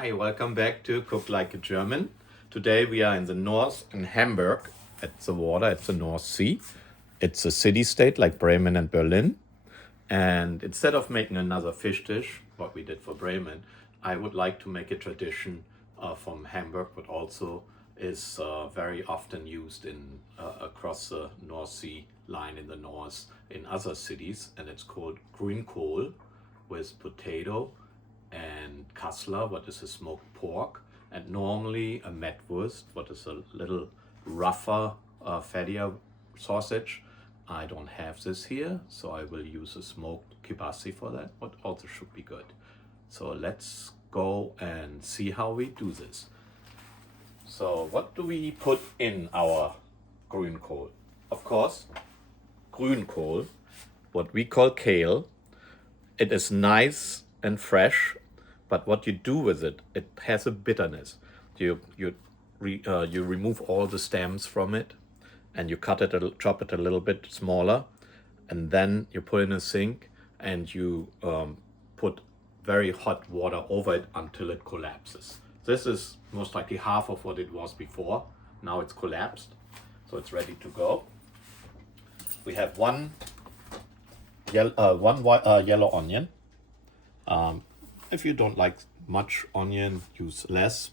Hi, welcome back to Cook Like a German. Today we are in the north, in Hamburg, at the water, at the North Sea. It's a city-state like Bremen and Berlin. And instead of making another fish dish, what we did for Bremen, I would like to make a tradition from Hamburg, but also is very often used in across the North Sea line in the north in other cities. And it's called Grünkohl with potato and Kassler, what is a smoked pork, and normally a Mettwurst, what is a little rougher, fattier sausage. I don't have this here, so I will use a smoked kibasi for that, but also should be good. So let's go and see how we do this. So what do we put in our Grünkohl? Of course, Grünkohl, what we call kale. It is nice and fresh, but what you do with it, it has a bitterness. You remove all the stems from it, and you chop it a little bit smaller, and then you put it in a sink, and you put very hot water over it until it collapses. This is most likely half of what it was before. Now it's collapsed, so it's ready to go. We have one yellow onion. If you don't like much onion, use less,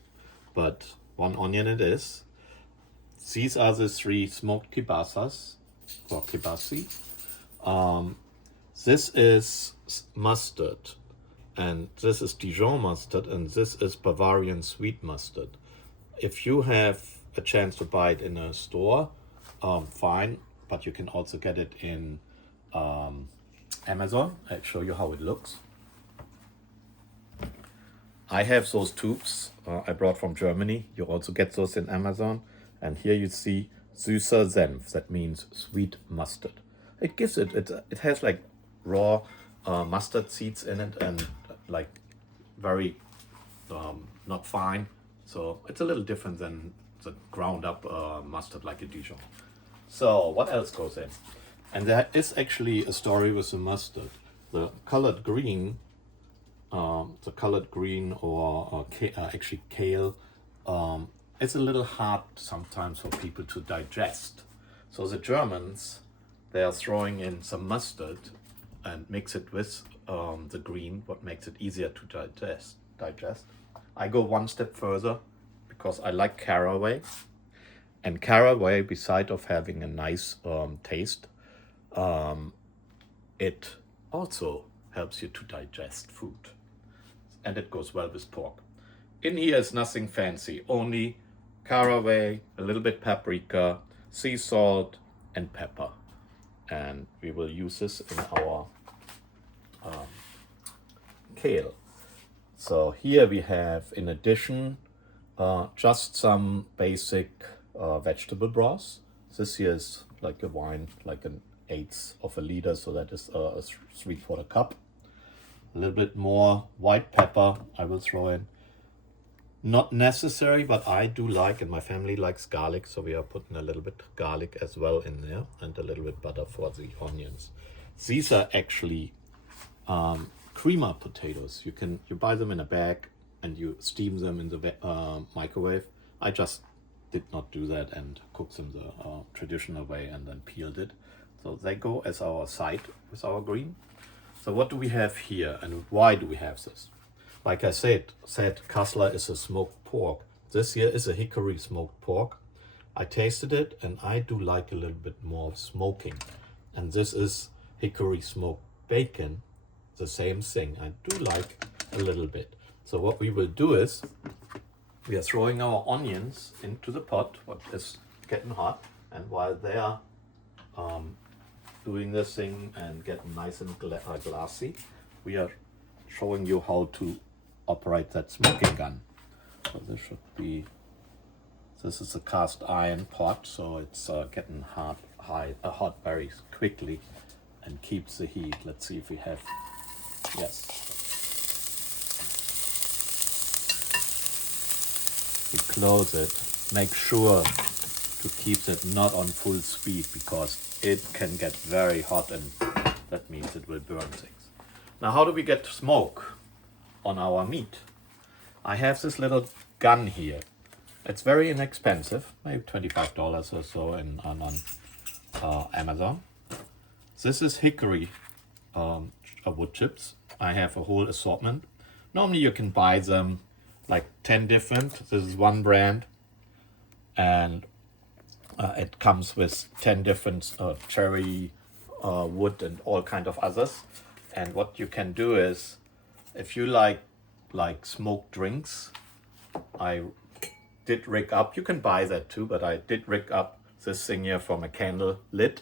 but one onion it is. These are the 3 smoked kibasas, or kibasi. This is mustard, and this is Dijon mustard, and this is Bavarian sweet mustard. If you have a chance to buy it in a store, fine, but you can also get it in Amazon. I'll show you how it looks. I have those tubes I brought from Germany. You also get those in Amazon. And here you see süßer Senf. That means sweet mustard. It gives it has like raw mustard seeds in it, and like very not fine. So it's a little different than the ground up mustard like a Dijon. So what else goes in? And there is actually a story with the mustard. The colored green or actually kale, it's a little hard sometimes for people to digest. So the Germans, they are throwing in some mustard and mix it with the green, what makes it easier to digest. I go one step further because I like caraway. And caraway, beside of having a nice taste, it also helps you to digest food. And it goes well with pork. In here is nothing fancy, only caraway, a little bit paprika, sea salt, and pepper. And we will use this in our kale. So here we have, in addition, just some basic vegetable broth. This here is like a wine, like an 1/8 of a liter, so that is a 3/4 cup. A little bit more white pepper I will throw in. Not necessary, but I do like, and my family likes garlic, so we are putting a little bit garlic as well in there, and a little bit butter for the onions. These are actually creamer potatoes. You buy them in a bag and you steam them in the microwave. I just did not do that and cooked them the traditional way and then peeled it. So they go as our side with our green. So what do we have here, and why do we have this? Like I said, Kassler is a smoked pork. This here is a hickory smoked pork. I tasted it, and I do like a little bit more smoking. And this is hickory smoked bacon, the same thing. I do like a little bit. So what we will do is, we are throwing our onions into the pot, what is getting hot, and while they are doing this thing and getting nice and glassy, we are showing you how to operate that smoking gun. So this is a cast iron pot, so it's getting hot very quickly and keeps the heat. Let's see if we have, yes. We close it, make sure to keep it not on full speed because it can get very hot, and that means it will burn things. Now, how do we get smoke on our meat? I have this little gun here. It's very inexpensive, maybe $25 or so on Amazon. This is hickory wood chips. I have a whole assortment. Normally you can buy them like 10 different. This is one brand, and it comes with 10 different cherry wood and all kind of others. And what you can do is, if you like smoked drinks, I did rig up, you can buy that too, but I did rig up this thing here from a candle lid,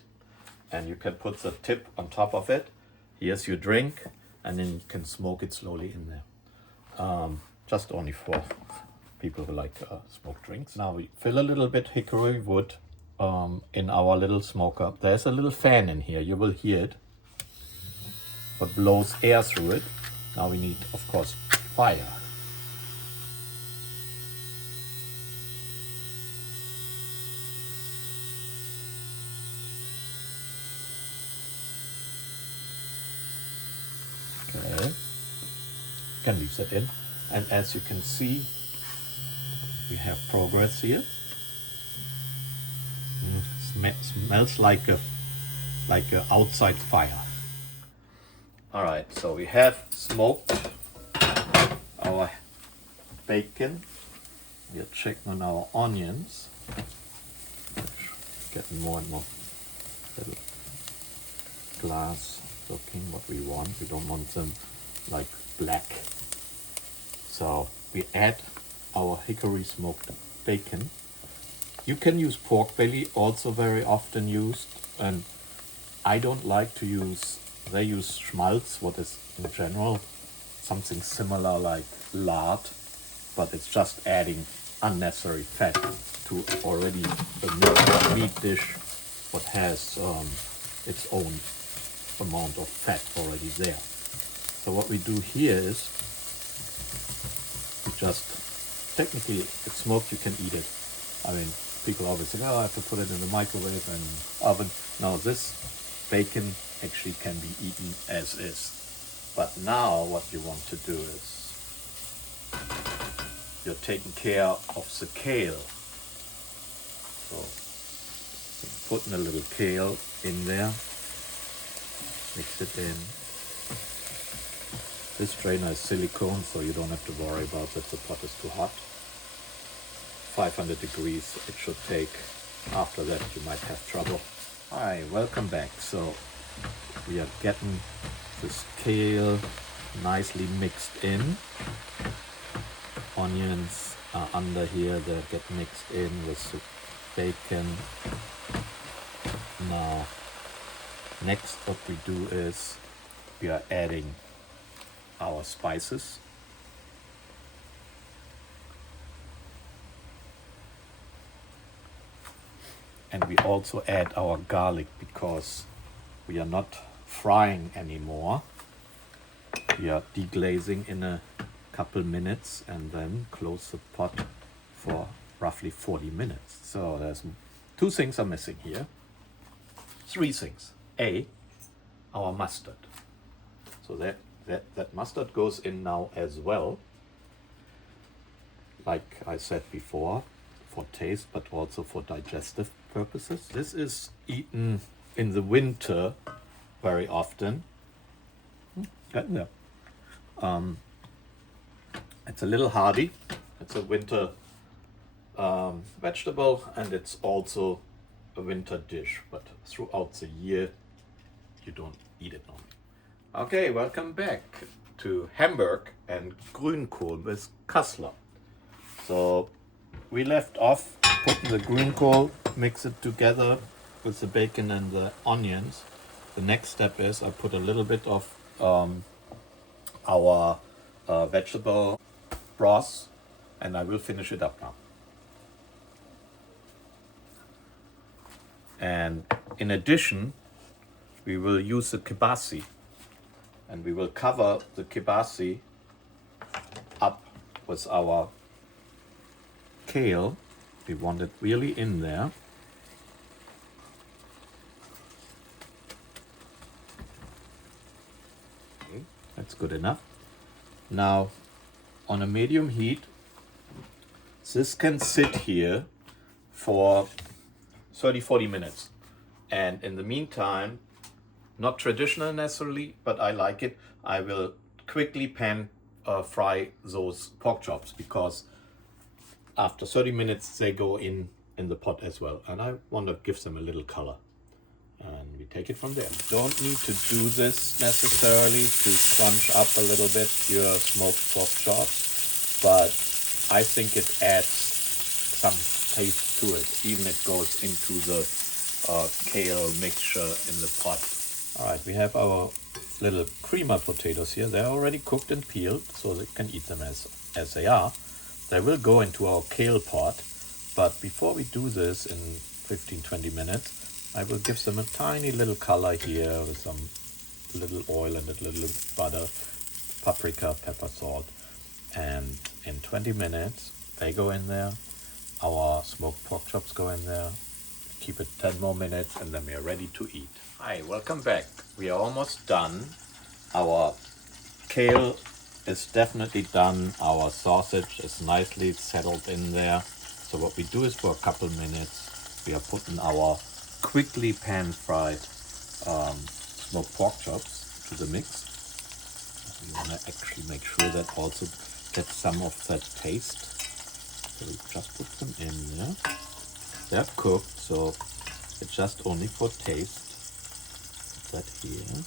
and you can put the tip on top of it. Here's your drink, and then you can smoke it slowly in there. Just only for people who like smoked drinks. Now we fill a little bit hickory wood in our little smoker. There's a little fan in here, you will hear it, what blows air through it. Now we need, of course, fire. Okay, can leave that in, and as you can see, we have progress here. Smells like a outside fire. All right, so we have smoked our bacon. We are checking on our onions. Getting more and more little glass looking what we want. We don't want them like black. So we add our hickory smoked bacon. You can use pork belly, also very often used, and I don't like to use, they use schmaltz, what is in general something similar like lard, but it's just adding unnecessary fat to already a meat dish what has its own amount of fat already there. So what we do here is we just, technically it's smoked, you can eat it. I mean, people always say, oh, I have to put it in the microwave and oven. No, this bacon actually can be eaten as is. But now what you want to do is you're taking care of the kale. So putting a little kale in there, mix it in. This strainer is silicone, so you don't have to worry about that the pot is too hot. 500 degrees it should take. After that you might have trouble. Hi, welcome back. So we are getting this kale nicely mixed in. Onions are under here, they get mixed in with the bacon. Now next what we do is we are adding our spices. And we also add our garlic because we are not frying anymore. We are deglazing in a couple minutes and then close the pot for roughly 40 minutes. So there's two things are missing here. Three things. A, our mustard. So that mustard goes in now as well. Like I said before, for taste, but also for digestive purposes. This is eaten in the winter very often. Getting there. It's a little hardy. It's a winter vegetable, and it's also a winter dish, but throughout the year you don't eat it normally. Okay, welcome back to Hamburg and Grünkohl with Kassler. So we left off putting the grünkohl, mix it together with the bacon and the onions. The next step is I put a little bit of our vegetable broth, and I will finish it up now. And in addition, we will use the kibasi, and we will cover the kibasi up with our kale. We want it really in there. Okay, that's good enough. Now on a medium heat. This can sit here for 30-40 minutes. And in the meantime, not traditional necessarily, but I like it, I will quickly pan fry those pork chops, because after 30 minutes they go in the pot as well, and I want to give them a little color. And we take it from there. Don't need to do this necessarily to crunch up a little bit your smoked pork chops, but I think it adds some taste to it, even it goes into the kale mixture in the pot. All right, we have our little creamer potatoes here. They're already cooked and peeled, so you can eat them as they are. They will go into our kale pot, but before we do this in 15-20 minutes, I will give them a tiny little color here with some little oil and a little butter, paprika, pepper, salt. And in 20 minutes, they go in there. Our smoked pork chops go in there. Keep it 10 more minutes and then we are ready to eat. Hi, welcome back. We are almost done. Our kale is definitely done. Our sausage is nicely settled in there. So what we do is for a couple minutes, we are putting our quickly pan-fried smoked pork chops to the mix. We want to actually make sure that also gets some of that taste. So we just put them in there. They're cooked, so it's just only for taste. Put that here.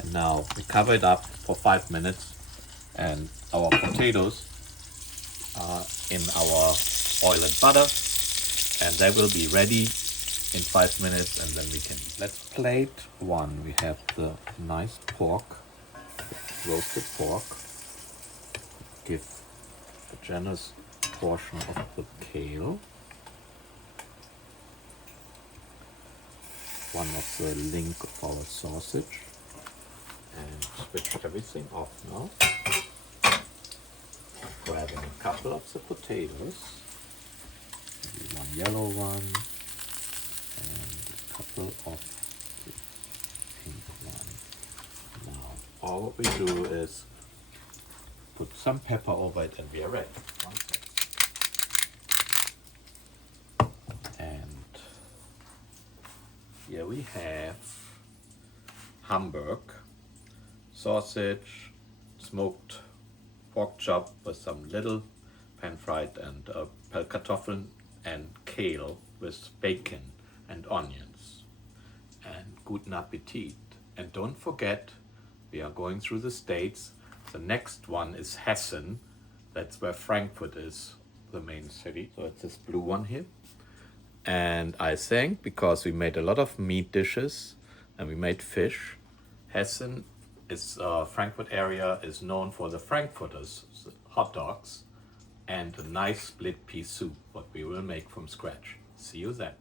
And now we cover it up for 5 minutes, and our potatoes are in our oil and butter, and they will be ready in 5 minutes, and then we can eat. Let's plate one. We have the nice pork, roasted pork. Give a generous portion of the kale. One of the link of our sausage. And switch everything off now. Grabbing a couple of the potatoes. Maybe one yellow one. And a couple of the pink one. Now, all what we do is put some pepper over it and we are ready. One second. And here we have Hamburg sausage, smoked pork chop with some little pan-fried and Pellkartoffeln, and kale with bacon and onions. And guten Appetit. And don't forget, we are going through the states. The next one is Hessen. That's where Frankfurt is, the main city. So it's this blue one here. And I think because we made a lot of meat dishes and we made fish, Hessen is Frankfurt area is known for the Frankfurters, hot dogs, and a nice split pea soup, what we will make from scratch. See you then.